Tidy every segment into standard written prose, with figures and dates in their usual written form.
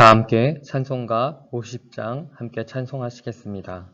다 함께 찬송가 50장 함께 찬송하시겠습니다.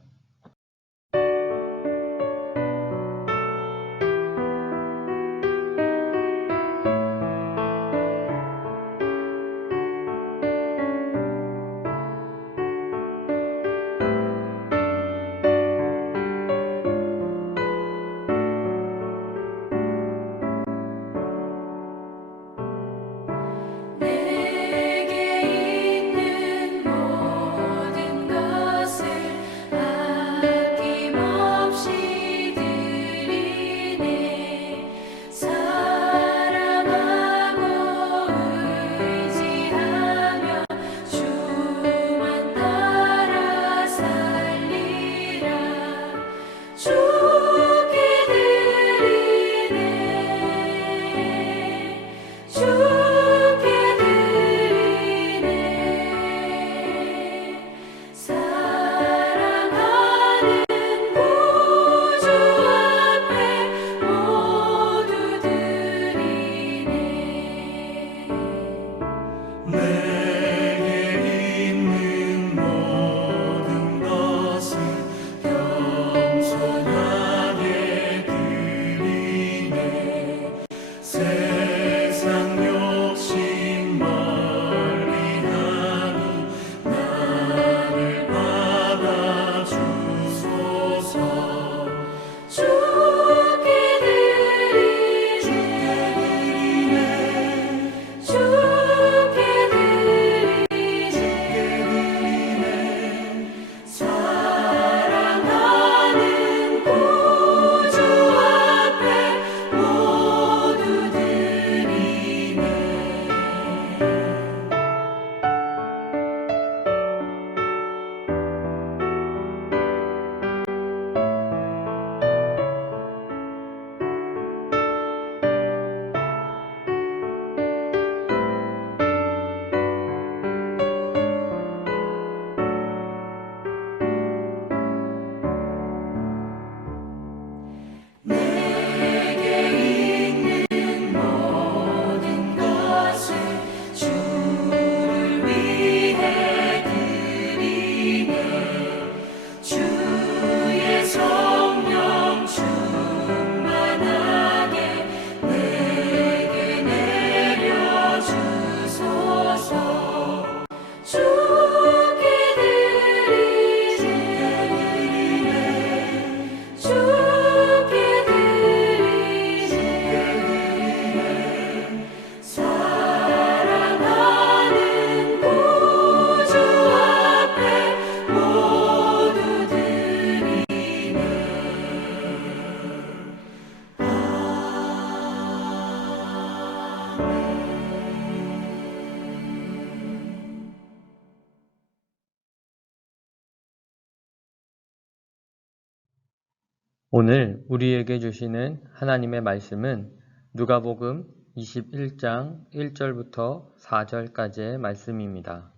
오늘 우리에게 주시는 하나님의 말씀은 누가복음 21장 1절부터 4절까지의 말씀입니다.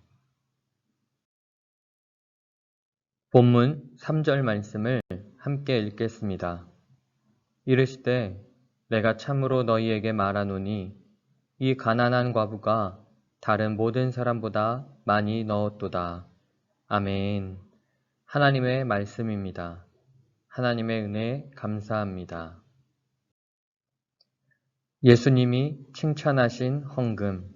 본문 3절 말씀을 함께 읽겠습니다. 이르시되 내가 참으로 너희에게 말하노니 이 가난한 과부가 다른 모든 사람보다 많이 넣었도다. 아멘. 하나님의 말씀입니다. 하나님의 은혜 감사합니다. 예수님이 칭찬하신 헌금.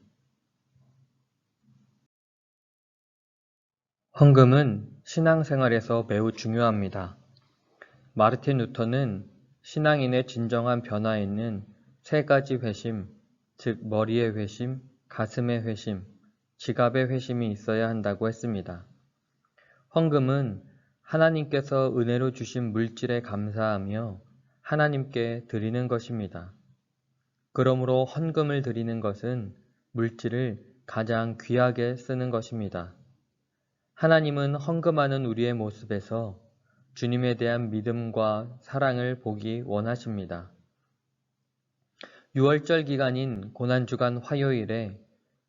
헌금은 신앙생활에서 매우 중요합니다. 마르틴 루터는 신앙인의 진정한 변화에는 세 가지 회심, 즉 머리의 회심, 가슴의 회심, 지갑의 회심이 있어야 한다고 했습니다. 헌금은 하나님께서 은혜로 주신 물질에 감사하며 하나님께 드리는 것입니다. 그러므로 헌금을 드리는 것은 물질을 가장 귀하게 쓰는 것입니다. 하나님은 헌금하는 우리의 모습에서 주님에 대한 믿음과 사랑을 보기 원하십니다. 6월절 기간인 고난주간 화요일에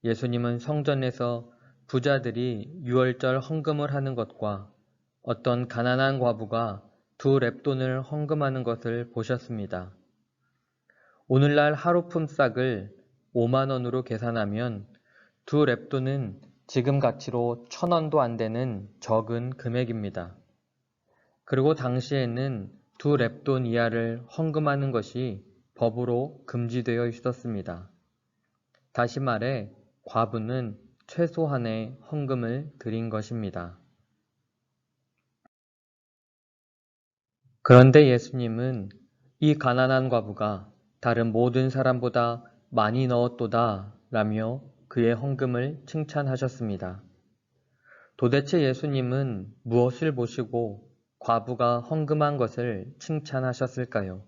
예수님은 성전에서 부자들이 6월절 헌금을 하는 것과 어떤 가난한 과부가 2렙돈을 헌금하는 것을 보셨습니다. 오늘날 하루 품삯을 5만 원으로 계산하면 2렙돈은 지금 가치로 1,000원도 안 되는 적은 금액입니다. 그리고 당시에는 2렙돈 이하를 헌금하는 것이 법으로 금지되어 있었습니다. 다시 말해 과부는 최소한의 헌금을 드린 것입니다. 그런데 예수님은 이 가난한 과부가 다른 모든 사람보다 많이 넣었도다 라며 그의 헌금을 칭찬하셨습니다. 도대체 예수님은 무엇을 보시고 과부가 헌금한 것을 칭찬하셨을까요?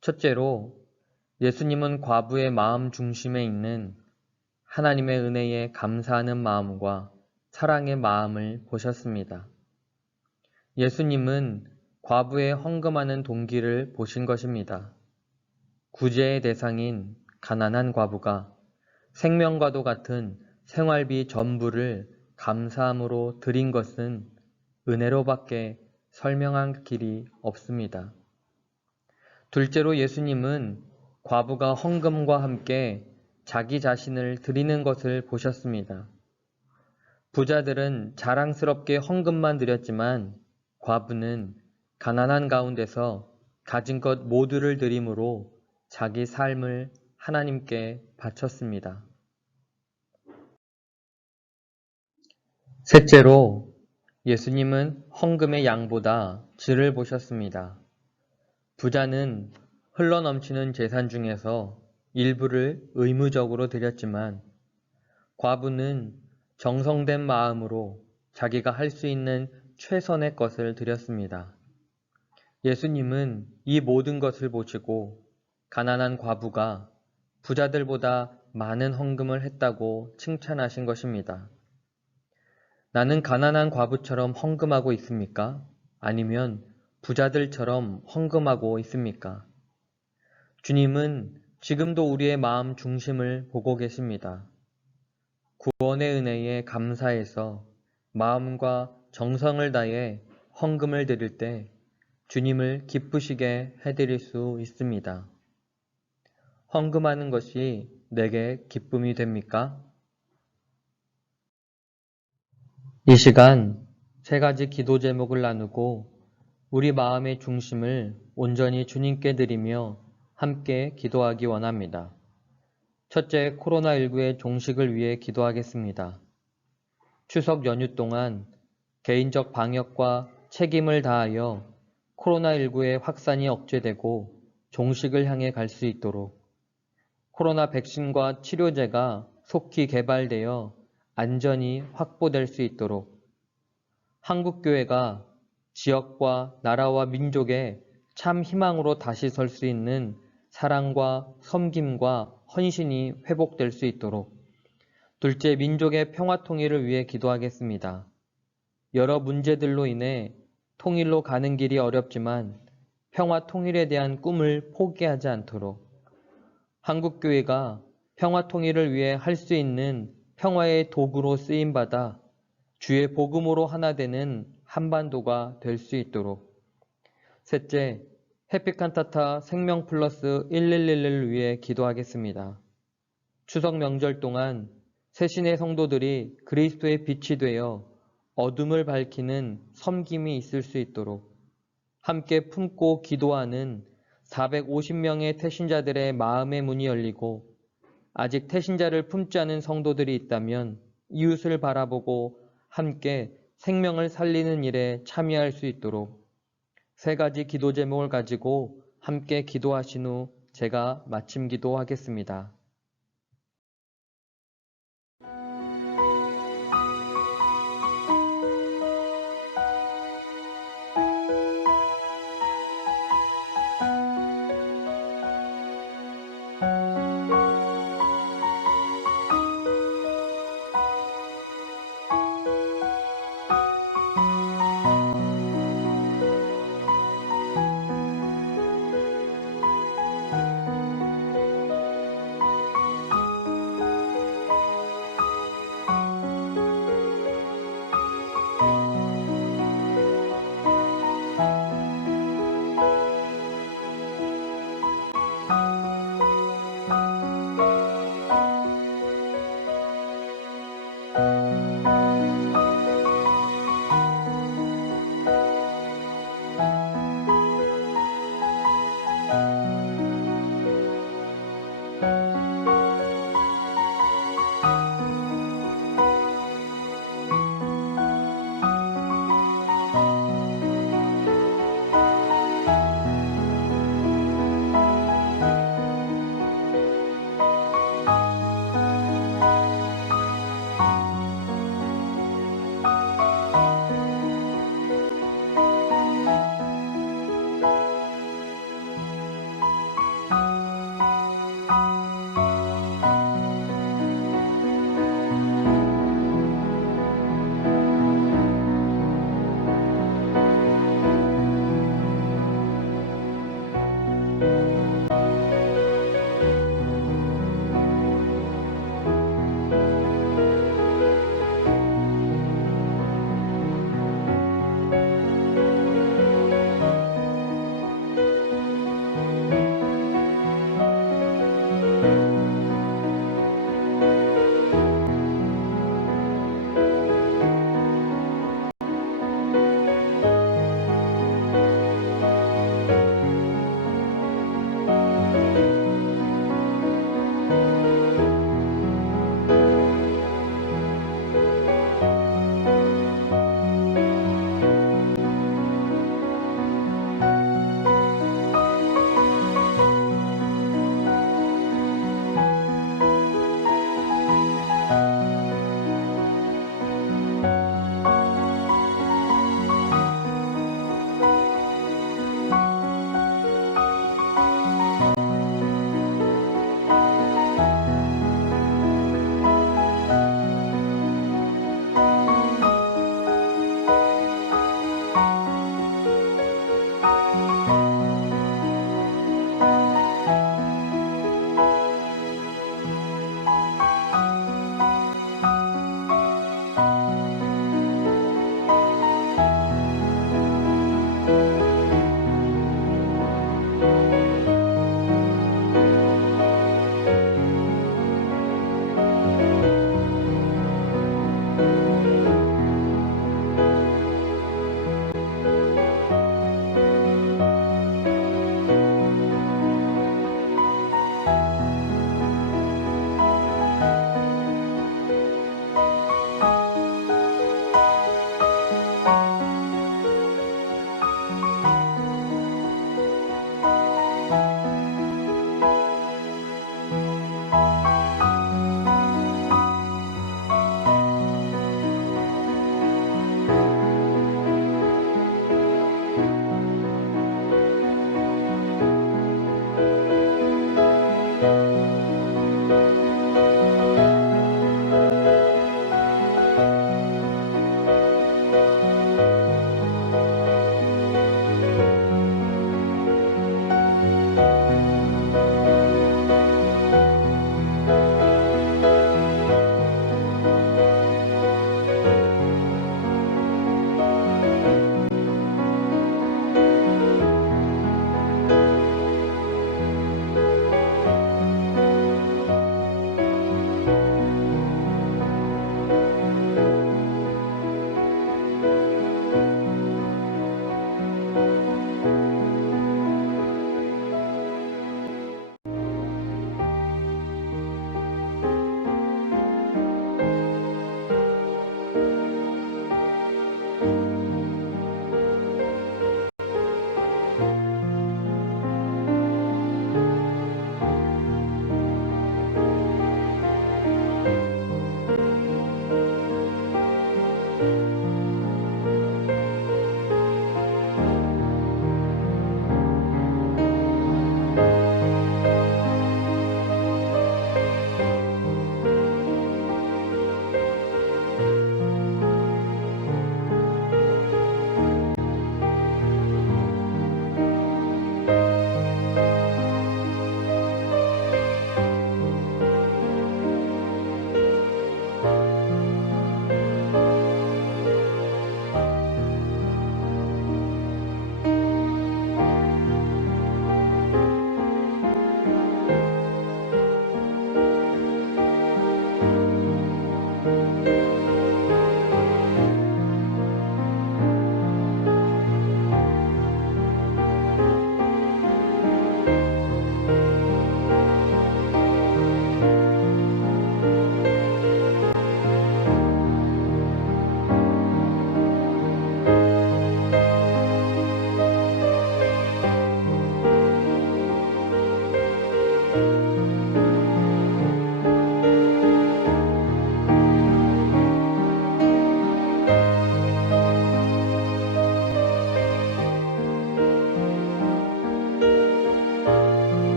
첫째로 예수님은 과부의 마음 중심에 있는 하나님의 은혜에 감사하는 마음과 사랑의 마음을 보셨습니다. 예수님은 과부의 헌금하는 동기를 보신 것입니다. 구제의 대상인 가난한 과부가 생명과도 같은 생활비 전부를 감사함으로 드린 것은 은혜로밖에 설명할 길이 없습니다. 둘째로 예수님은 과부가 헌금과 함께 자기 자신을 드리는 것을 보셨습니다. 부자들은 자랑스럽게 헌금만 드렸지만 과부는 가난한 가운데서 가진 것 모두를 드림으로 자기 삶을 하나님께 바쳤습니다. 셋째로 예수님은 헌금의 양보다 질을 보셨습니다. 부자는 흘러넘치는 재산 중에서 일부를 의무적으로 드렸지만 과부는 정성된 마음으로 자기가 할 수 있는 최선의 것을 드렸습니다. 예수님은 이 모든 것을 보시고 가난한 과부가 부자들보다 많은 헌금을 했다고 칭찬하신 것입니다. 나는 가난한 과부처럼 헌금하고 있습니까? 아니면 부자들처럼 헌금하고 있습니까? 주님은 지금도 우리의 마음 중심을 보고 계십니다. 구원의 은혜에 감사해서 마음과 정성을 다해 헌금을 드릴 때 주님을 기쁘시게 해드릴 수 있습니다. 헌금하는 것이 내게 기쁨이 됩니까? 이 시간 3가지 기도 제목을 나누고 우리 마음의 중심을 온전히 주님께 드리며 함께 기도하기 원합니다. 첫째, 코로나19의 종식을 위해 기도하겠습니다. 추석 연휴 동안 개인적 방역과 책임을 다하여 코로나19의 확산이 억제되고 종식을 향해 갈 수 있도록 코로나 백신과 치료제가 속히 개발되어 안전이 확보될 수 있도록 한국교회가 지역과 나라와 민족의 참 희망으로 다시 설 수 있는 사랑과 섬김과 헌신이 회복될 수 있도록 둘째, 민족의 평화 통일을 위해 기도하겠습니다. 여러 문제들로 인해 통일로 가는 길이 어렵지만 평화 통일에 대한 꿈을 포기하지 않도록 한국교회가 평화 통일을 위해 할 수 있는 평화의 도구로 쓰임받아 주의 복음으로 하나 되는 한반도가 될 수 있도록 셋째, 해피칸타타 생명 플러스 111을 위해 기도하겠습니다. 추석 명절 동안 새신의 성도들이 그리스도의 빛이 되어 어둠을 밝히는 섬김이 있을 수 있도록 함께 품고 기도하는 450명의 태신자들의 마음의 문이 열리고 아직 태신자를 품지 않은 성도들이 있다면 이웃을 바라보고 함께 생명을 살리는 일에 참여할 수 있도록 3가지 기도 제목을 가지고 함께 기도하신 후 제가 마침 기도하겠습니다.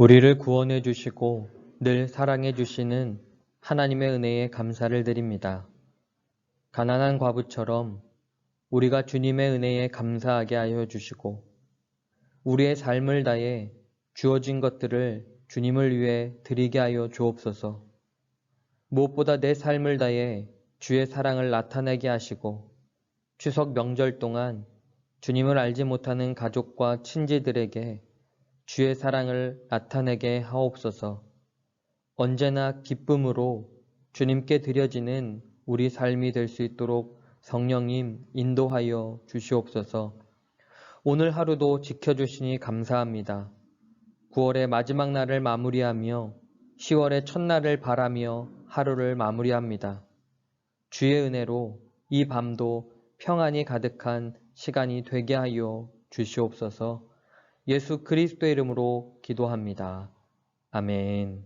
우리를 구원해 주시고 늘 사랑해 주시는 하나님의 은혜에 감사를 드립니다. 가난한 과부처럼 우리가 주님의 은혜에 감사하게 하여 주시고 우리의 삶을 다해 주어진 것들을 주님을 위해 드리게 하여 주옵소서. 무엇보다 내 삶을 다해 주의 사랑을 나타내게 하시고 추석 명절 동안 주님을 알지 못하는 가족과 친지들에게 주의 사랑을 나타내게 하옵소서. 언제나 기쁨으로 주님께 드려지는 우리 삶이 될 수 있도록 성령님 인도하여 주시옵소서. 오늘 하루도 지켜주시니 감사합니다. 9월의 마지막 날을 마무리하며 10월의 첫날을 바라며 하루를 마무리합니다. 주의 은혜로 이 밤도 평안이 가득한 시간이 되게 하여 주시옵소서. 예수 그리스도의 이름으로 기도합니다. 아멘.